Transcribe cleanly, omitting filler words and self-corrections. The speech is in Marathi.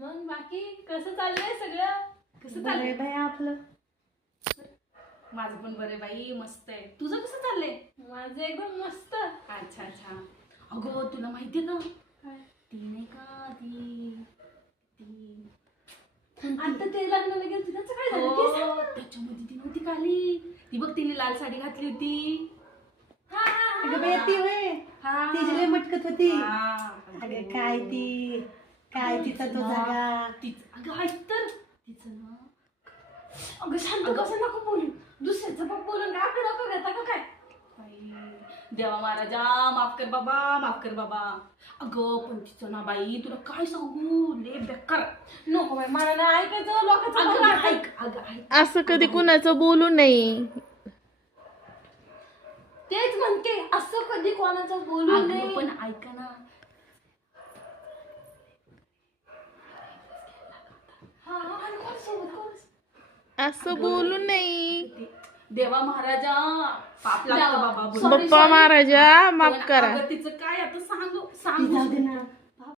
मग बाकी कसं चाललंय सगळं? कसं चाललंय बाई आपलं? माझं पण बरं बाई, मस्त आहे. तुझं कसं चाललंय? माझं एकदम मस्त. अच्छा अच्छा. अगं तुला माहितीये का, ती नाही का ती आता ते लग्नाला गेलती त्याचं काय झालं? त्याच्यामध्ये ती नव्हती का आली, ती बघ तिने लाल साडी घातली होती. ती होय, तिची लय मटकत होती. अगं काय तिचा तो जागा. अगं ऐक तर तिचं ना. अगं शांत कसं नको बोलू, दुसऱ्याचं बघ बोलून काय आपलं नको घेता का काय? देवा महाराजा माफ कर बाबा, माफ कर बाबा. अगं पण तिचं ना बाई, तुला काय सांगू, लय बेकार. नको बाई, मला नाही ऐकायचं लोकांचं. ऐक असं कधी कुणाचं बोलू नये. तेच म्हणते, असं कधी कोणाचं बोलू नये. पण ऐका ना, असं बोलू नये. देवा महाराजा पाप लागतं बाबा. बाप्पा महाराजा माफ करा. तिचं काय आता सांगू